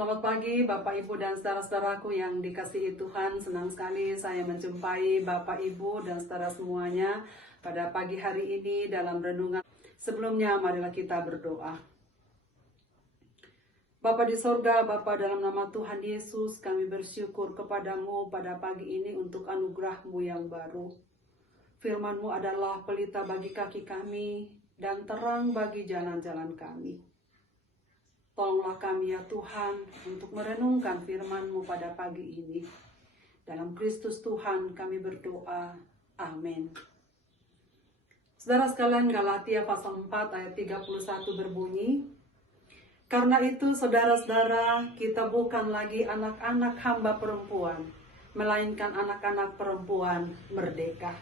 Selamat pagi Bapak Ibu dan saudara-saudaraku yang dikasihi Tuhan. Senang sekali saya menjumpai Bapak Ibu dan saudara semuanya pada pagi hari ini dalam renungan. Sebelumnya marilah kita berdoa. Bapa di sorga, Bapa dalam nama Tuhan Yesus, kami bersyukur kepadamu pada pagi ini untuk anugerah-Mu yang baru. Firman-Mu adalah pelita bagi kaki kami dan terang bagi jalan-jalan kami. Tolonglah kami ya Tuhan untuk merenungkan firman-Mu pada pagi ini. Dalam Kristus Tuhan kami berdoa. Amin. Saudara sekalian, Galatia pasal 4 ayat 31 berbunyi, "Karena itu saudara-saudara, kita bukan lagi anak-anak hamba perempuan, melainkan anak-anak perempuan merdeka."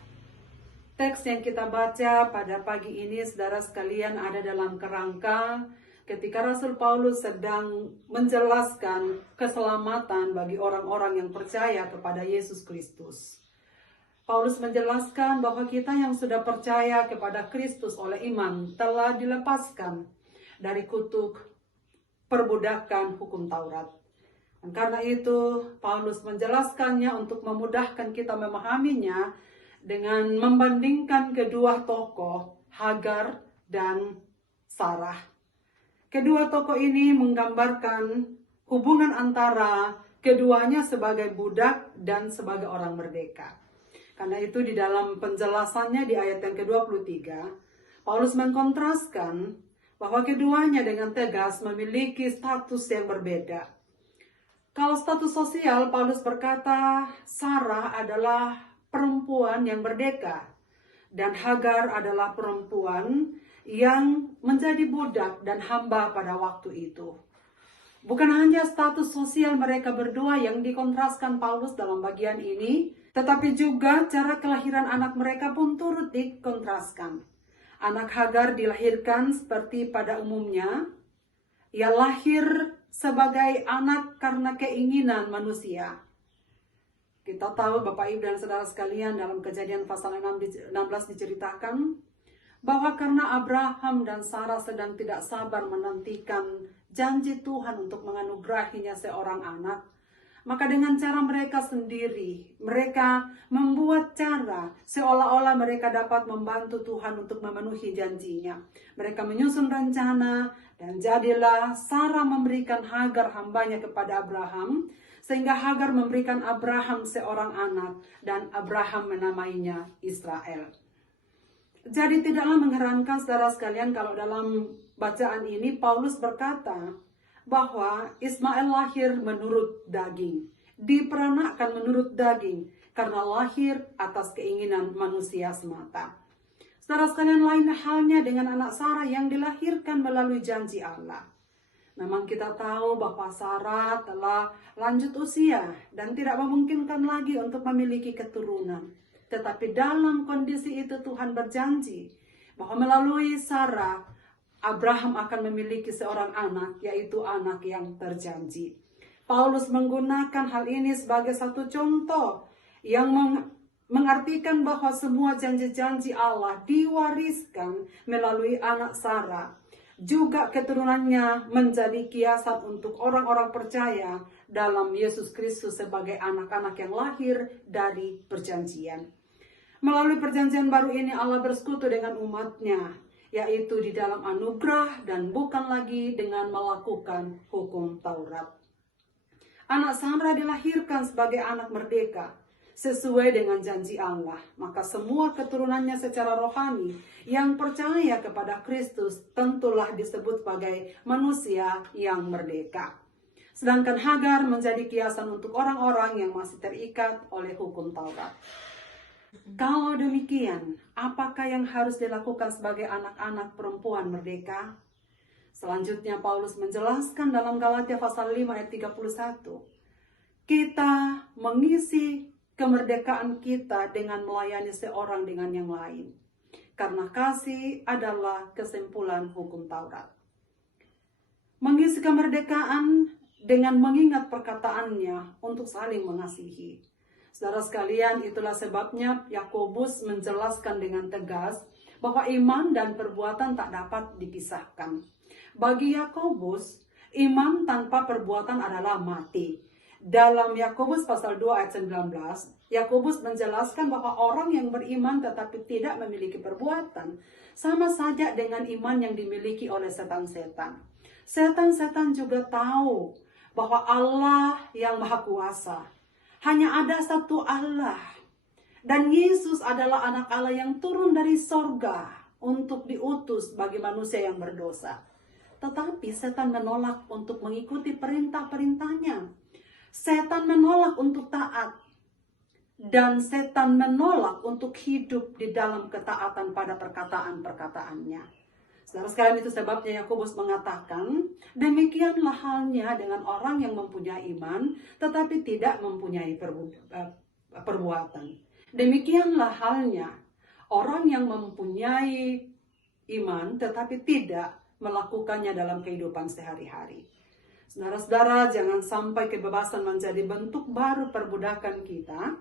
Teks yang kita baca pada pagi ini, saudara sekalian, ada dalam kerangka ketika Rasul Paulus sedang menjelaskan keselamatan bagi orang-orang yang percaya kepada Yesus Kristus. Paulus menjelaskan bahwa kita yang sudah percaya kepada Kristus oleh iman telah dilepaskan dari kutuk perbudakan hukum Taurat. Dan karena itu, Paulus menjelaskannya untuk memudahkan kita memahaminya dengan membandingkan kedua tokoh, Hagar dan Sarah. Kedua tokoh ini menggambarkan hubungan antara keduanya sebagai budak dan sebagai orang merdeka. Karena itu di dalam penjelasannya di ayat yang ke-23, Paulus mengkontraskan bahwa keduanya dengan tegas memiliki status yang berbeda. Kalau status sosial, Paulus berkata Sarah adalah perempuan yang merdeka dan Hagar adalah perempuan yang menjadi budak dan hamba pada waktu itu. Bukan hanya status sosial mereka berdua yang dikontraskan Paulus dalam bagian ini, tetapi juga cara kelahiran anak mereka pun turut dikontraskan. Anak Hagar dilahirkan seperti pada umumnya. Ia lahir sebagai anak karena keinginan manusia. Kita tahu Bapak Ibu dan saudara sekalian, dalam Kejadian pasal 16 diceritakan bahwa karena Abraham dan Sarah sedang tidak sabar menantikan janji Tuhan untuk menganugerahinya seorang anak, maka dengan cara mereka sendiri, mereka membuat cara seolah-olah mereka dapat membantu Tuhan untuk memenuhi janjinya. Mereka menyusun rencana dan jadilah Sarah memberikan Hagar hambanya kepada Abraham, sehingga Hagar memberikan Abraham seorang anak dan Abraham menamainya Israel. Jadi tidaklah mengherankan saudara sekalian kalau dalam bacaan ini Paulus berkata bahwa Ismail lahir menurut daging, diperanakkan menurut daging karena lahir atas keinginan manusia semata. Saudara sekalian, lain halnya dengan anak Sarah yang dilahirkan melalui janji Allah. Memang kita tahu bahwa Sarah telah lanjut usia dan tidak memungkinkan lagi untuk memiliki keturunan. Tetapi dalam kondisi itu Tuhan berjanji bahwa melalui Sarah, Abraham akan memiliki seorang anak, yaitu anak yang terjanji. Paulus menggunakan hal ini sebagai satu contoh yang mengartikan bahwa semua janji-janji Allah diwariskan melalui anak Sarah. Juga keturunannya menjadi kiasan untuk orang-orang percaya dalam Yesus Kristus sebagai anak-anak yang lahir dari perjanjian. Melalui perjanjian baru ini Allah bersekutu dengan umatnya, yaitu di dalam anugerah dan bukan lagi dengan melakukan hukum Taurat. Anak Sarah dilahirkan sebagai anak merdeka, sesuai dengan janji Allah. Maka semua keturunannya secara rohani yang percaya kepada Kristus tentulah disebut sebagai manusia yang merdeka. Sedangkan Hagar menjadi kiasan untuk orang-orang yang masih terikat oleh hukum Taurat. Kalau demikian, apakah yang harus dilakukan sebagai anak-anak perempuan merdeka? Selanjutnya Paulus menjelaskan dalam Galatia pasal 5 ayat 31. Kita mengisi kemerdekaan kita dengan melayani seorang dengan yang lain. Karena kasih adalah kesimpulan hukum Taurat. Mengisi kemerdekaan dengan mengingat perkataannya untuk saling mengasihi. Saudara sekalian, itulah sebabnya Yakobus menjelaskan dengan tegas bahwa iman dan perbuatan tak dapat dipisahkan. Bagi Yakobus, Iman tanpa perbuatan adalah mati. Dalam Yakobus pasal 2 ayat 19, Yakobus menjelaskan bahwa orang yang beriman tetapi tidak memiliki perbuatan sama saja dengan iman yang dimiliki oleh setan-setan. Setan-setan juga tahu bahwa Allah yang Maha Kuasa. Hanya ada satu Allah. Dan Yesus adalah anak Allah yang turun dari sorga untuk diutus bagi manusia yang berdosa. Tetapi setan menolak untuk mengikuti perintah-perintahnya. Setan menolak untuk taat. Dan setan menolak untuk hidup di dalam ketaatan pada perkataan-perkataannya. Saudara sekalian, itu sebabnya Yakobus mengatakan, demikianlah halnya dengan orang yang mempunyai iman, tetapi tidak mempunyai perbuatan. Demikianlah halnya orang yang mempunyai iman, tetapi tidak melakukannya dalam kehidupan sehari-hari. Saudara-saudara, jangan sampai kebebasan menjadi bentuk baru perbudakan kita,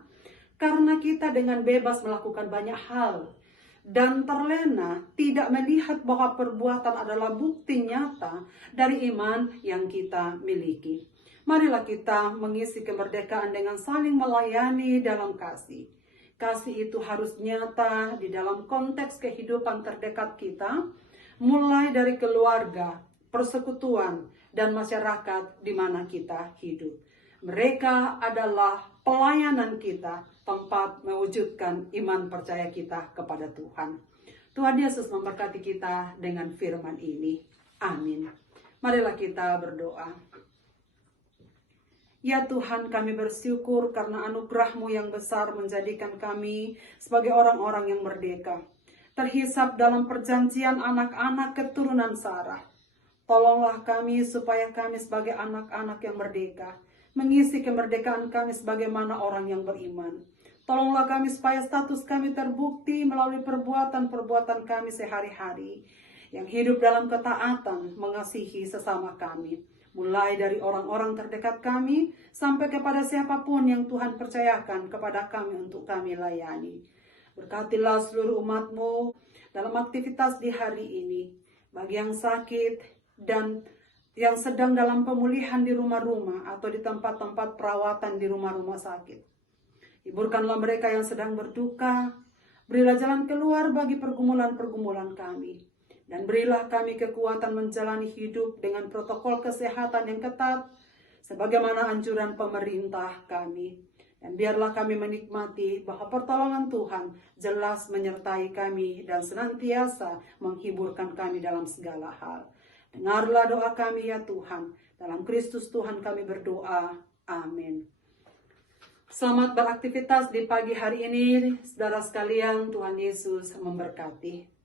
karena kita dengan bebas melakukan banyak hal dan terlena tidak melihat bahwa perbuatan adalah bukti nyata dari iman yang kita miliki. Marilah kita mengisi kemerdekaan dengan saling melayani dalam kasih. Kasih itu harus nyata di dalam konteks kehidupan terdekat kita, mulai dari keluarga, persekutuan, dan masyarakat di mana kita hidup. Mereka adalah pelayanan kita, tempat mewujudkan iman percaya kita kepada Tuhan. Tuhan Yesus memberkati kita dengan firman ini. Amin. Marilah kita berdoa. Ya Tuhan, kami bersyukur karena anugerah-Mu yang besar menjadikan kami sebagai orang-orang yang merdeka, terhisap dalam perjanjian anak-anak keturunan Sarah. Tolonglah kami supaya kami sebagai anak-anak yang merdeka, mengisi kemerdekaan kami sebagaimana orang yang beriman. Tolonglah kami supaya status kami terbukti melalui perbuatan-perbuatan kami sehari-hari, yang hidup dalam ketaatan mengasihi sesama kami. Mulai dari orang-orang terdekat kami, sampai kepada siapapun yang Tuhan percayakan kepada kami untuk kami layani. Berkatilah seluruh umat-Mu dalam aktivitas di hari ini. Bagi yang sakit dan yang sedang dalam pemulihan di rumah-rumah atau di tempat-tempat perawatan di rumah-rumah sakit. Hiburkanlah mereka yang sedang berduka. Berilah jalan keluar bagi pergumulan-pergumulan kami. Dan berilah kami kekuatan menjalani hidup dengan protokol kesehatan yang ketat, sebagaimana anjuran pemerintah kami. Dan biarlah kami menikmati bahwa pertolongan Tuhan jelas menyertai kami dan senantiasa menghiburkan kami dalam segala hal. Dengarlah doa kami ya Tuhan. Dalam Kristus Tuhan kami berdoa. Amin. Selamat beraktivitas di pagi hari ini, saudara sekalian. Tuhan Yesus memberkati.